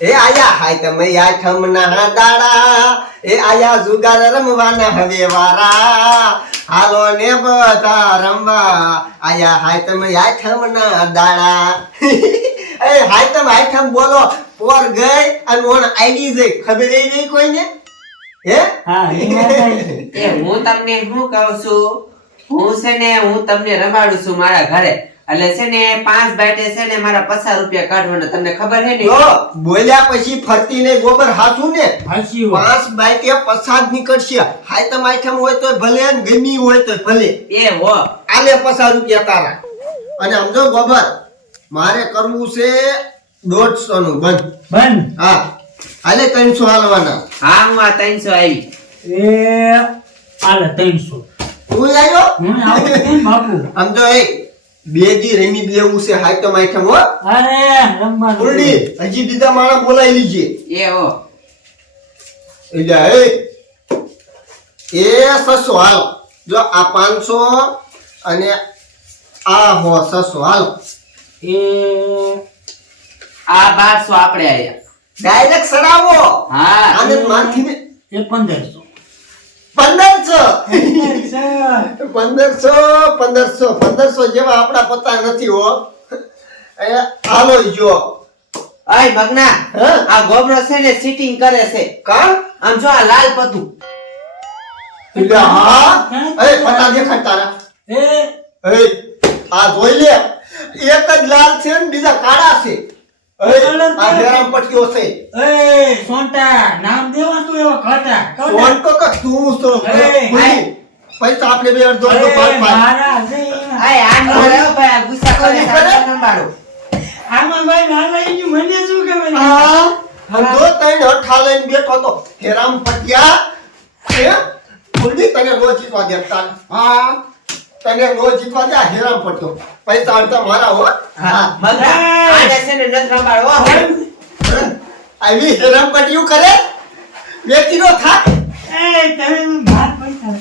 એ આયા હાય તમે આઠમ ના દાડા. એ આયા જુગાર રમવાના હવે વારા. હાલો ને બધા રમવા. આયા હાય તમે આઠમ ના દાડા. એ હાય તમે આઠમ બોલો. પોર ગઈ અને ઓણ આઈડી જઈ ખબર એ નહીં કોઈને? હે? હા. એ હું તમને શું કહું છું? હું છે ને હું તમને રમાડું છું મારા ઘરે. એટલે છે ને પાંચ બાટે છે ને મારા પચાસ રૂપિયા કાઢવાના તમને ખબર છે ને? બોલ્યા પછી ફરતી ને ગોબર હાથું ને. પાંચ બાટે પસાદ નીકળશે. હાય તમ આઈટમ હોય તો ભલે ને ગમી હોય તો ભલે. એ હો. આલે પચાસ રૂપિયા તારા. અને સમજો ગોબર મારે કરવું છે દોઢસો નું બંધ. બંધ. હા. હાલે ત્રણસો હાલવાના. હા હું આ ત્રણસો આવી એ આલે ત્રણસો. તું આવ્યો હું આવું બાપુ સમજો એ બે દી રમી લેવું છે હાય તો માય થમો અરે રમવાનું. ઉરડી હજી બીજા માણસ બોલાઈ લીજે એ હો. એટલે એ એ સસો હાલ. જો આ પાંચસો અને આ હો સસો હાલ. એ આ બારસો આપણે આયા. ડાયરેક્ટ સડાવો. હા. અને માનથી ને એ પંદરસો. પંદરસો. પંદરસો. પંદરસો પંદરસો જેવા આપણા પતા નથી હો. એ હાલો જો આય મગના આ ગોબરો છે ને સિટિંગ કરે છે. કા? આમ જો આ લાલ પતું. એટલે હા. એ પતા દેખાય તારા. એ એ આ જોઈ લે એક જ લાલ છે ને બીજા કાળા છે એ પટ્યો છે. એ સોંટા નામ દેવા તું એવા ખાતા કોણ ને. તો કર તું તો. પૈસા આપણે બે અડધો અડધો પાડ. મારા છે આ મારા ભાઈ આ ગુસ્સા કરે? છે, આ આમાં ભાઈ નાના એની મને શું ખબર હા. જો તઈને હઠા લઈને બેઠો તો હેરામ પટિયા એ ફૂલડી તને રોજ જીતવા દેતા. હા. તને નો જીતવા દે આ હેરામ પડતો. પૈસા અડધા મારા હો. હા મગના. આને છે ને નથી રમાડો હો. આવી હેરામ પટિયું કરે? વ્યક્તિનો નો થાય એ તમે ભાત પૈસા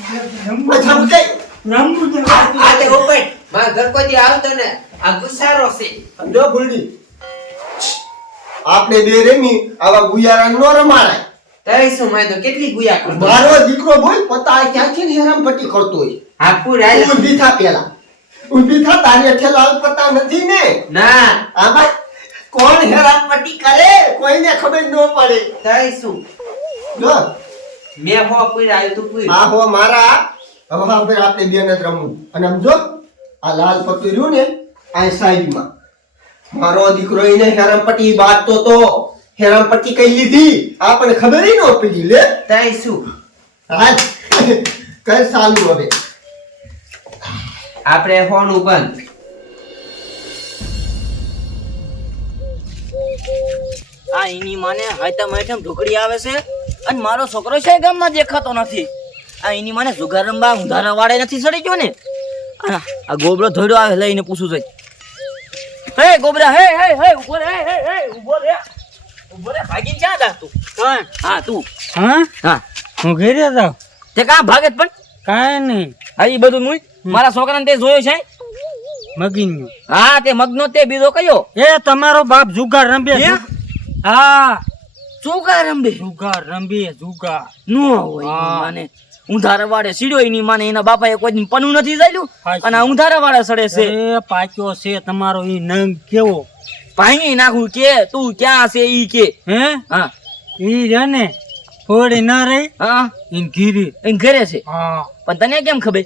રમવું આ આ તે ઉપર મારા ઘર કોઈ દી આવતો ને આ ગુસ્સારો છે. સમજો ફૂલડી આપણે બે રેમી આવા ગુયારા નો રમાડાય. શું મેં તો કેટલી ગુયા કરતો મારો દીકરો બોલ પતા ક્યાંથી હેરામ પટ્ટી કરતો હોય? આપુ હાલ. ઊભી થા પેલા. ઊભી થા તારી અઠે લાલ પતા નથી ને? ના. આમાં કોણ હેરામ પટ્ટી કરે? કોઈને ખબર ન પડે. તઈ શું? જો. મેં હો પૂર આવ્યું તું પૂર. હા હો મારા. હવે આપણે આપણે બે ને રમવું. અને આમ જો આ લાલ પત્તું રહ્યું ને આ સાઈડમાં. મારો દીકરો એને હેરામ પટ્ટી બાંધતો તો. હેરાન પટ્ટી કઈ લીધી? આપણને ખબર ન પડી લે. તાઈ શું? હાલ. કઈ સાલું હવે. આપણે હોનું બંધ આ એની માને હાઈતા હાયતમ ઢોકળી આવે છે અને મારો છોકરો છે ગામમાં દેખાતો નથી. આ એની માને જુગાર રમવા ઊંધારા વાળે નથી સડી ગયો ને. આ ગોબરો ધોડ્યો આવે લઈને પૂછું જોઈ હે ગોબરા હે હે હે ઊભો રે હે હે હે ઊભો રે. ઊભો ભાગીને ક્યાં જા તું. કોણ હા તું. હા? હા. હું ઘેરે જાઉં તે કાં ભાગે પણ? કાંઈ નહીં. હા એ બધું મુઈ મારા છોકરાને તે જોયો છે? મગીન્યું હા તે મગનો તે બીજો કયો? એ તમારો બાપ જુગાર રમે હે? હા. જુગાર રંબે જુગાર રમે જુગાર. નો હોય. માને. ઊંધારા વાળે સીડ્યો ની માને. એના બાપાએ કોઈ દી પનું નથી ચાલ્યું અને આ વાળા સડે છે. પાક્યો છે તમારો એ નંગ કેવો? ભાંગી નાખું કે તું ક્યાં છે ઈ કે? હે? હા. ઈ રે ને થોડી ન રહી. હા. ઈન ઘીરી. એને ઘરે છે? હા. પણ તને કેમ ખબર?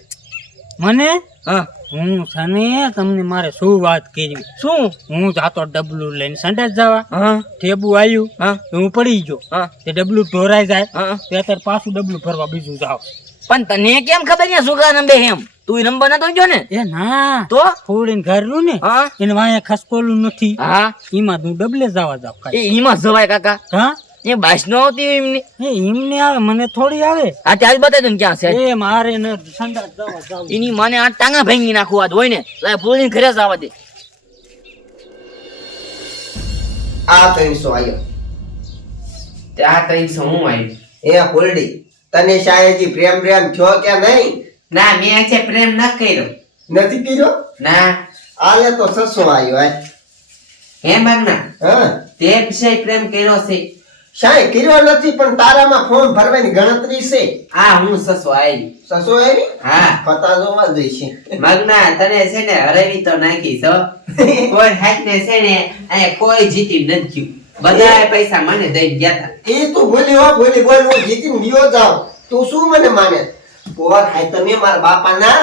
મને? હા. હું સને તમને મારે શું વાત કરી? શું? હું જાતો ડબલું લઈને સંડાસ જવા. હા. ઠેબુ આવ્યું હા. હું પડી ગયો. હા. તે ડબલું ઢોરાઈ જાય. હા. તે પાછું ડબલું ફરવા બીજું જાવ. પણ તને કેમ ખબર ને સુગા નંબે એમ તું નંબર નતો ગયો ને? એ ના તો? ફોડીન ઘર રહ્યું ને હા? એને વાંહે ખસકોલું નથી. હા? એમાં તું ડબલે જવા જાવ એ ઈમાં જવાય કાકા. હા? એ બાસ નો આવતી એમની. એ એમને આવે મને થોડી આવે. આ ત્યાં જ બતાવી દઉં ક્યાં છે? એ મારે ને સંડા જવા જાવ. એની મને આ ટાંગા ભાંગી નાખવા આજ હોય ને? લાય ફોડીન ઘરે જવા દે. આ ત્રણસો આવ્યો આ ત્રણસો હું આવી એ ફૂલડી તને શાયજી પ્રેમ પ્રેમ છો કે નહીં? ના મેં છે પ્રેમ ન કર્યો. નથી કર્યો? ના. આલે તો સસો આવ્યો હે. હે મગના હા? તે વિષય પ્રેમ કર્યો છે. શાય કર્યો નથી પણ તારામાં ફોર્મ ભરવાની ગણતરી છે. આ હું સસો આવી સસો આવી હા. પતા જોવા જઈશે. મગના તને છે ને હરેવી તો નાખી હો. કોઈ હાથ ને છે ને અહીંયા કોઈ જીતી નથી બધાએ પૈસા મને દઈ ગયા હતા એ તો બોલી હો બોલી બોલ હું જીતી વિયો જાવ તું શું મને માને? પોર હાય તમે મારા બાપાના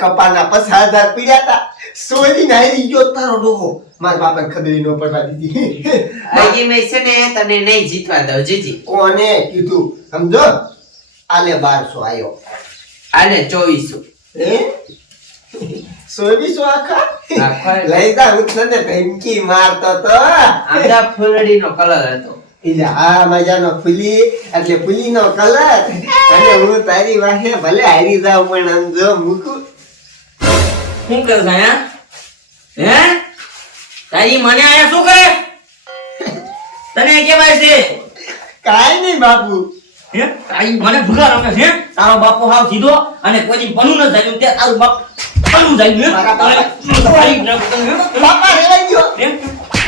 કપાના પચાસ હજાર પીડ્યા તા. સોરી નારી ગયો તારો ડોહો. મારા બાપાને ખબર નો પડવા દીધી. હજી મેં છે ને તને નહીં જીતવા દઉં જીજી. કોને કીધું? સમજો? આલે બારસો આયો. આને ચોવીસો. હે? સોવીસો આખા? લઈ જા હું તને ધમકી મારતો તો. આંધા ફૂલડીનો કલર હતો. એટલે આ મજાનો ફૂલી એટલે ફૂલીનો કલર અને હું તારી વાહે ભલે હારી જાઉં પણ આમ જો મૂકું. શું કરે હે? તારી મને આયા શું કરે? તને કેવાય છે? કાઈ નહીં બાપુ. હે? તારી મને ભૂખા રમે છે? તારો બાપુ હાવ સીધો અને કોઈ પનું ન થયું તે તારું બાપ પનું જાય હે મારા બાપા- તારી હે? બાપા રેવાઈ ગયો હે?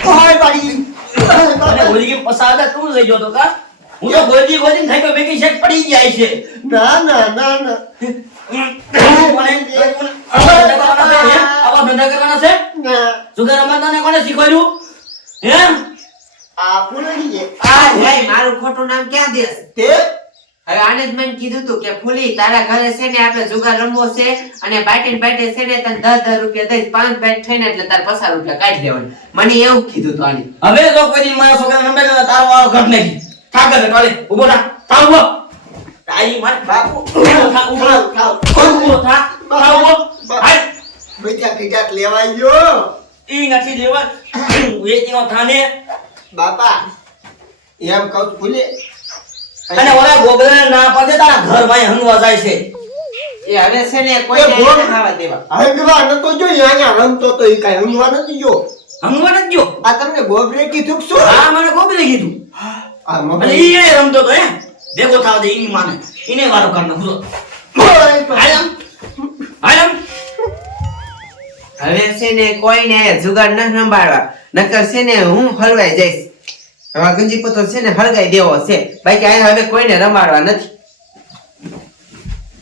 ઓય બાડી અને તું લઈ કા હું તો ગોળી ગોળી થઈ ગયો બેકી શેક પડી જાય છે ના ના ના ના આવા ધંધા કરવાના છે હે? આવા ધંધા કરવાના છે ના સુગર રમત કોને શીખવાડ્યું હે આ ફૂલડી આ મારું ખોટું નામ ક્યાં દેસ તે હવે આનંદ મને કીધું તું કે ફૂલી તારા ઘરે છે ને આપણે જુગાર રમવો છે અને બાટી ને છે ને તને દસ દસ રૂપિયા દઈશ પાંચ બેટ થઈને એટલે તારે પચાસ રૂપિયા કાઢી લેવાનું મને એવું કીધું તું આની. હવે જો કોઈ મારા છોકરા નંબર ને તારો વાળો ઘટ નહીં થાક દે કાલે ઊભો થા થા ઊભો તારી માર બાપુ. થા ઊભો થાવ. ઊભો થા થા. ઊભો હાય. બેટા કીધાત લેવાઈ ગયો. ઈ નથી લેવા. વેચીનો થાને. બાપા એમ કહું ભૂલે. અને ઓલા ગોબરા ના પાડે તારા ઘરમાં હંગવા જાય છે. એ હવે છે ને કોઈને એ ખાવા દેવા. હંગવા નતો જો અહીંયા રમતો તો એ કાઈ હંગવા નથી જો હંગવા નથી જો આ તમને ગોબરે કીધું કે શું? હા મને ગોબરે કીધું. આ અને ઈ એ રમતો તો હે ભેગો થાવ દે ઈની માને. ઈને વારો કર નાખું આયમ હાલ હવે છે ને કોઈને જુગાડ ન સંભાળવા. નકર છે ને હું હલવાઈ જઈશ. હવે ગંજી પતો છે ને હળગાઈ દેવો છે. બાકી અહીંયા હવે કોઈને રમાડવા નથી.